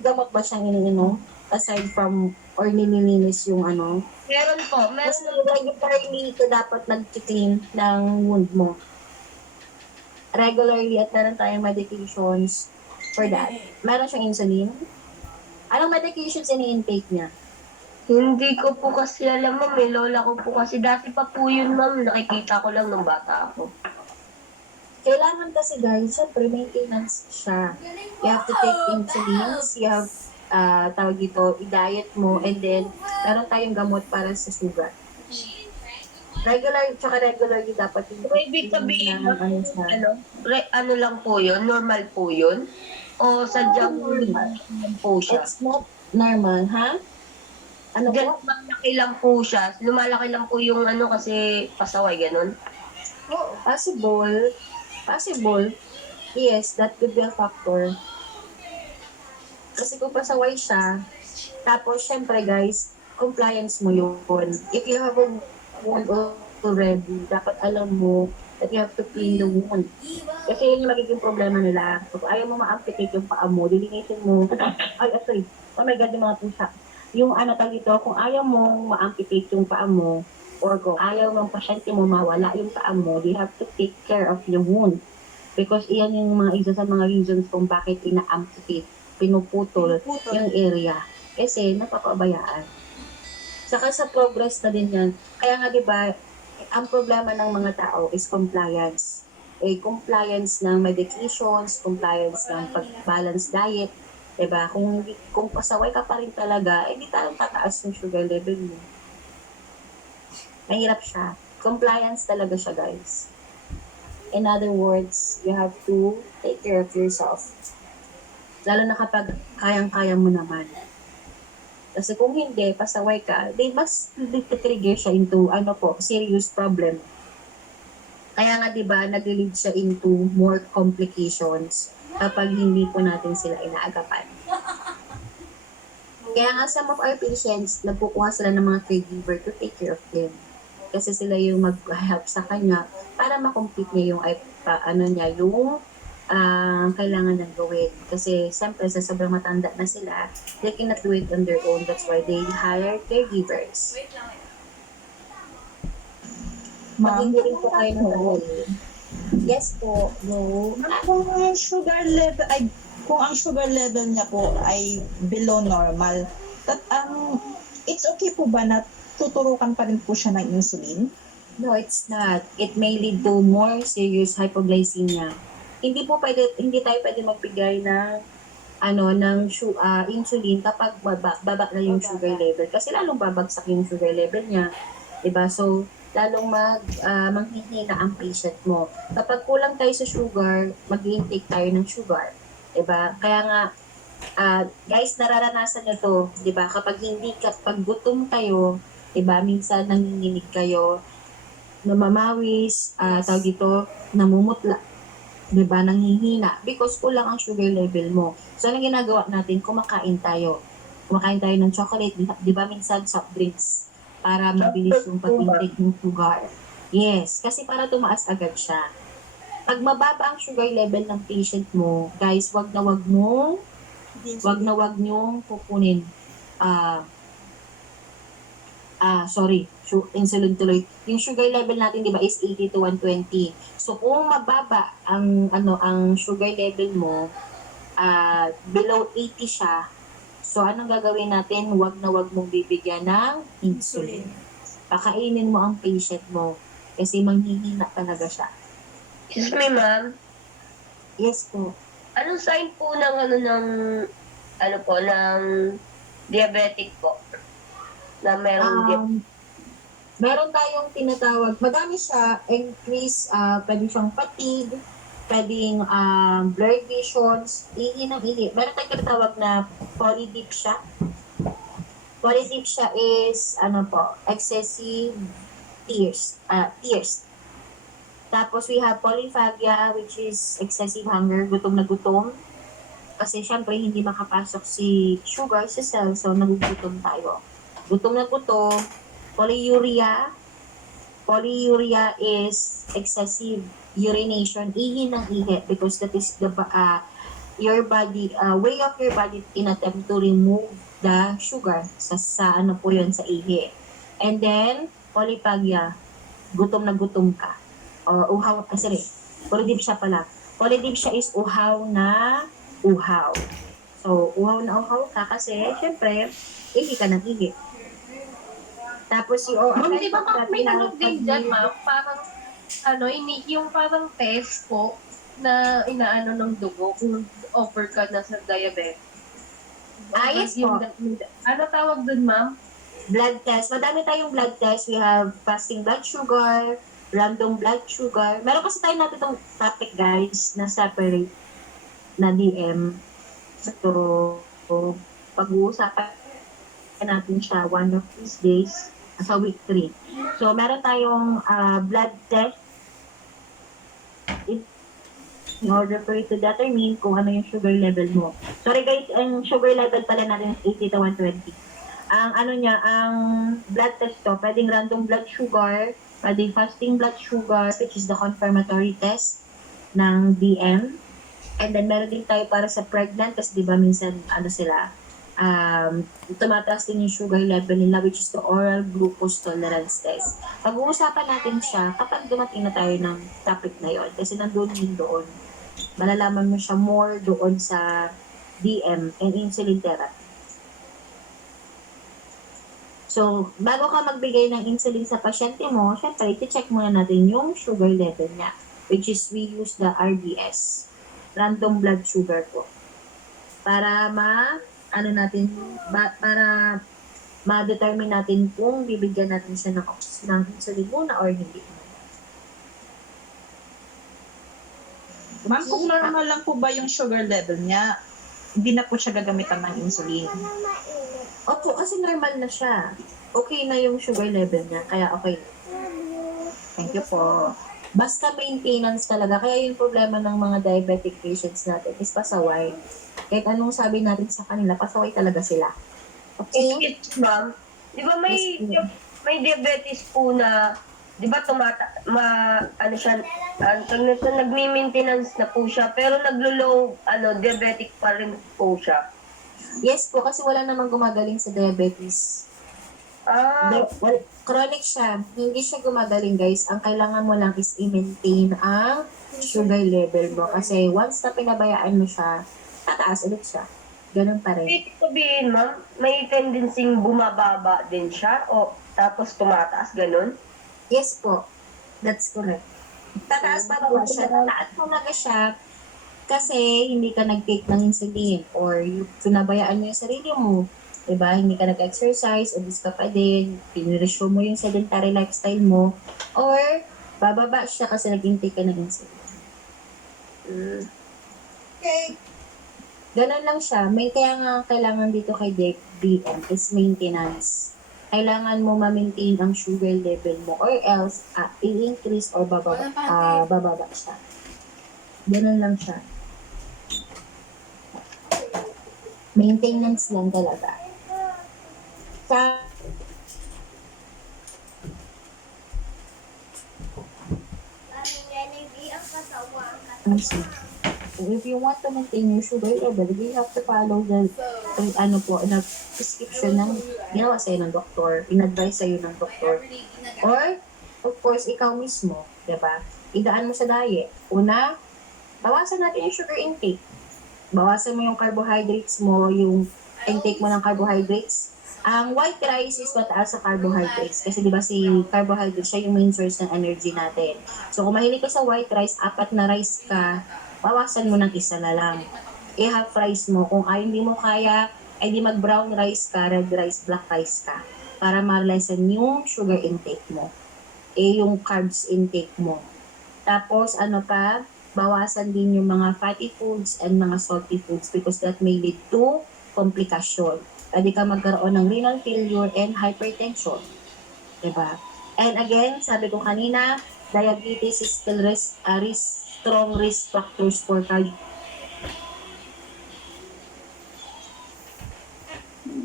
gamot ba siyang iniinom? Aside from, or nililinis yung ano? Meron po. Mas Meron regularly ka dapat nag-clean ng wound mo. Regularly at meron tayong medications for that. Meron siyang insulin. Anong medications ini-intake niya? Hindi ko po kasi alam, ma'am. May lola ko po kasi. Dati pa po yun, ma'am. Nakikita ko lang nung bata ako. Kailangan kasi guys, syempre maintenance siya. You have to take insulins, you have, tawag dito, i-diet mo, and then, meron tayong gamot para sa sugar. Regularly dapat yung Ibig sabihin, ng ano siya. ano lang po yun? Normal po yun? O sadyang lang po siya? It's not normal, ha? Ano Diyan, po? lumalaki lang po siya. Lumalaki lang po yung ano kasi pasaway, ganun. Possible. Yes, that could be a factor. Kasi kung pasaway siya, tapos syempre guys, compliance mo yun. If you have a wound already, dapat alam mo that you have to clean the wound. Kasi yun yung magiging problema nila. Kung ayaw mo ma-amputate yung paa mo, dilinisin mo. Sorry. Oh my God, yung mga pusa. Yung ano tawag dito, kung ayaw mo ma-amputate yung paa mo, or kung ayaw ng pasyente mo mawala yung paa mo, you have to take care of your wound. Because iyan yung mga isa sa mga reasons kung bakit ina-amputate, pinuputol yung area. Kasi napapabayaan. Saka sa progress na din yan. Kaya nga diba, ang problema ng mga tao is compliance. Compliance ng medications, compliance ng pag-balance diet. Diba? Kung pasaway ka pa rin talaga, di tayo tataas yung sugar level mo. Mahirap siya. Compliance talaga siya, guys. In other words, you have to take care of yourself. Lalo na kapag kayang-kaya mo naman. Kasi kung hindi, pasaway ka, mas trigger siya into, serious problem. Kaya nga, diba, nag-lead siya into more complications kapag hindi po natin sila inaagapan. Kaya nga, some of our patients, nagkukuha sila ng mga caregiver to take care of them. Kasi sila yung mag-help sa kanya para ma-complete niya yung kailangan niyang gawin. Kasi siyempre sa sobrang matanda na sila, they cannot do it on their own. That's why they hire caregivers. Ma'am, Magiging po kayo ng gawin. Yes po. No. kung ang sugar level niya po ay below normal, it's okay po ba na tuturukan pa rin po siya ng insulin? No, it's not. It may lead to more serious hypoglycemia. Hindi tayo pwede magbigay ng insulin kapag baba na yung sugar level. Kasi lalong babagsak yung sugar level niya. Diba? So, lalong manghihina ang patient mo. Kapag kulang tayo sa sugar, mag-intake tayo ng sugar. Diba? Kaya nga, guys, nararanasan nyo to. Diba? Kapag gutom kayo, diba? Minsan nanginginig kayo, namamawis, tawag dito, namumutla. Diba? Nanghihina. Because kulang ang sugar level mo. So, anong ginagawa natin? Kumakain tayo. Kumakain tayo ng chocolate. Diba? Minsan soft drinks. Para mabilis yung pag-intake ng sugar. Yes. Kasi para tumaas agad siya. Pag mababa ang sugar level ng patient mo, guys, wag na wag nyong kukunin. Insulin tuloy. Yung sugar level natin, di ba, is 80 to 120. So, kung mababa ang sugar level mo, below 80 siya, so, anong gagawin natin? Wag na wag mong bibigyan ng insulin. Pakainin mo ang patient mo kasi manghihina talaga siya. Excuse me, ma'am. Yes po. Anong sign po ng diabetic po? Na Meron tayong tinatawag, madami siya, increase, pwede siyang fatigue, pwedeng blurred visions, ihi ng ihi. Meron tayong tinatawag na polydipsia. Polydipsia is, excessive tears. Tapos we have polyphagia, which is excessive hunger, gutom na gutom. Kasi syempre hindi makapasok si sugar sa cell, so nagugutom tayo. gutom na gutom. Polyuria. Polyuria is excessive urination, ihi ng ihi, because that is the your body, way of your body in attempt to remove the sugar sa ano po yun, sa ihi. And then, polyphagia, gutom na gutom ka. Or uhaw, sorry, polydipsia pala. Polydipsia is uhaw na uhaw. So, uhaw na uhaw ka kasi, syempre, ihi ka ng ihi. Tapos yung Ma'am, di ba ma'am, may ano din dyan, ma'am? Parang, yung parang test po na inaano ng dugo kung offer ka na sa diabetes. Yes po. Ano tawag dun, ma'am? Blood test. Madami tayong blood test. We have fasting blood sugar, random blood sugar. Meron kasi tayo natin itong topic, guys, na separate na DM. So, pag-uusapan natin siya one of these days sa week 3. So, meron tayong blood test in order for you to determine kung ano yung sugar level mo. Sorry guys, ang sugar level pala natin is 80 to 120. Ang ano niya, ang blood test to, pwedeng random blood sugar, pwedeng fasting blood sugar, which is the confirmatory test ng DM. And then meron din tayo para sa pregnant, kasi di ba minsan ano sila, tumataas din yung sugar level nila, which is the oral glucose tolerance test. Pag-uusapan natin siya kapag dumating na tayo ng topic na yon, kasi nandun yun doon. Malalaman mo siya more doon sa DM and insulin therapy. So, bago ka magbigay ng insulin sa pasyente mo, syempre, iti-check muna natin yung sugar level niya, which is we use the RBS, random blood sugar po. Para para ma-determine natin kung bibigyan natin siya ng insulin muna or hindi. Ma'am, kung normal lang po ba yung sugar level niya, hindi na po siya gagamitan ng insulin. Opo, kasi normal na siya. Okay na yung sugar level niya, kaya okay. Thank you po. Basta maintenance talaga. Kaya yung problema ng mga diabetic patients natin is pasaway. Kahit anong sabi natin sa kanila, pasaway talaga sila. Okay? Excuse, ma'am. Di ba may diabetes po na, di ba nagmi-maintenance na po siya, pero naglo-low, diabetic pa rin po siya. Yes po, kasi wala namang gumagaling sa diabetes. Chronic siya. Hindi siya gumagaling, guys. Ang kailangan mo lang is i-maintain ang sugar level mo. Kasi once na pinabayaan mo siya, tataas ulit siya. Ganun pa rin. Ibig sabihin, ma'am, may tendency bumababa din siya o tapos tumataas, ganun? Yes po. That's correct. Tataas pa ba siya? Tataas talaga siya kasi hindi ka nag-take ng insulin or pinabayaan mo yung sarili mo. Diba? Hindi ka nag-exercise, obese ka pa din, piniresyo mo yung sedentary lifestyle mo, or bababa siya kasi nag-intake ka ng insulin. Okay. Ganon lang siya. Kaya nga kailangan dito kay DM is maintenance. Kailangan mo ma-maintain ang sugar level mo or else i-increase or bababa siya. Ganon lang siya. Maintenance lang talaga. If you want to maintain your sugar level, you have to follow the prescription ng ginawa sa'yo ng doktor, in-advise sa'yo ng doktor. Or, of course, ikaw mismo, diba? Idaan mo sa diet. Una, bawasan natin yung sugar intake. Bawasan mo yung carbohydrates mo, yung intake mo ng carbohydrates. Ang white rice is mataas sa carbohydrates. Kasi diba si carbohydrates, siya yung main source ng energy natin. So kung mahilig ka sa white rice, 4 na rice ka, bawasan mo ng 1 na lang. I-half rice mo. Kung hindi mo kaya, ay di mag-brown rice ka, red rice, black rice ka. Para ma-lessen yung sugar intake mo. Yung carbs intake mo. Tapos bawasan din yung mga fatty foods and mga salty foods because that may lead to komplikasyon. Pwede ka magkaroon ng renal failure and hypertension. Diba? And again, sabi ko kanina, diabetes is still strong risk factors for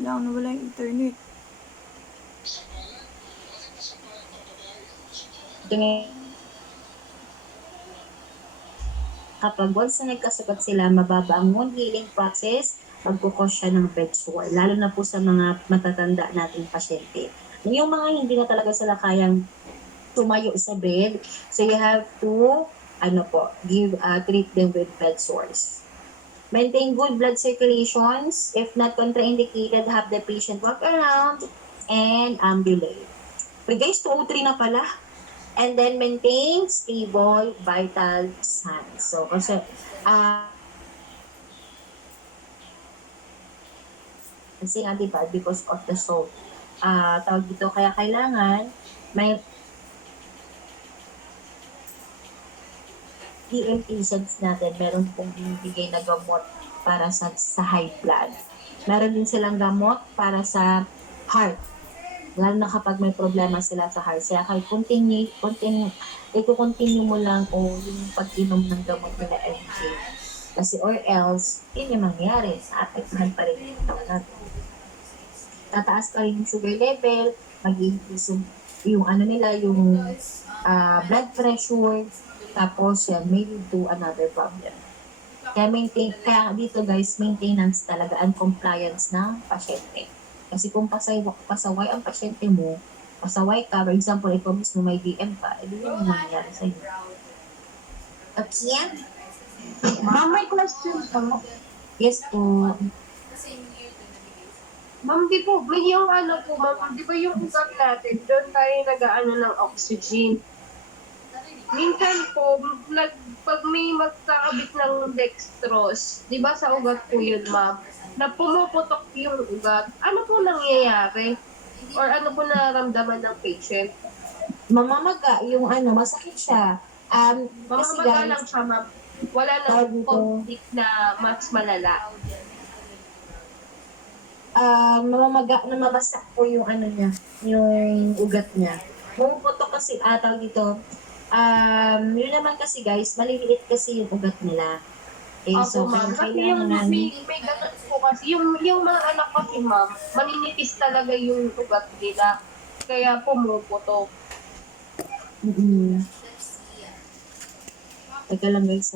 Nawala yung internet. Ito nga, kapag once na nagkasugat sila, mababa ang wound healing process, magkukos siya ng bed sore, lalo na po sa mga matatanda nating pasyente. Yung mga hindi na talaga sila kayang tumayo sa bed, so you have to, treat them with bed sores. Maintain good blood circulations. If not contraindicated, have the patient walk around and ambulate. Okay guys, 203 na pala. And then maintain stable vital signs. So, kasi, kasi nga diba, because of the salt, tawag dito, kaya kailangan may EM patients natin, meron pong binibigay na gamot para sa high blood. Meron din silang gamot para sa heart. Lalo na kapag may problema sila sa heart. Kaya kahit continue mo lang yung pag-inom ng gamot nila everyday. Kasi or else, yun yung mangyari. Naapektuhan pa rin yung tao natin. Tataas pa rin yung sugar level, mag-increase yung blood pressure, tapos yan, may lead to another problem. Kaya dito guys, maintenance talaga and compliance ng pasyente. Kasi kung pasaway ang pasyente mo, pasaway ka, for example, ikaw mismo may DM ka, edi yun yung nangyayari sa'yo. Okay? Ma'am, may question po. Yes po. Ma'am, di po, may yung ma'am, di ba yung ugat natin, doon tayo nag-aano ng oxygen. Minsan po, pag may magkakabit ng dextrose, di ba sa ugat po yun, ma'am, na pumuputok yung ugat, ano po nangyayari? Or ano po nararamdaman ng patient? Mamamaga, masakit siya. Kasi Mamamaga guys, lang siya, ma'am. Wala tawag nang dito. conflict na mas malala. Mamamaga, namabasak po yung yung ugat niya. Pumuputok kasi, tawag dito, yun naman kasi guys, maliliit kasi yung ugat nila. So, Opo, ma'am. Kasi yung may ganun po kasi, yung mga anak kasi, ma'am, maninipis talaga yung ugat nila. Kaya pumuputok. Teka lang guys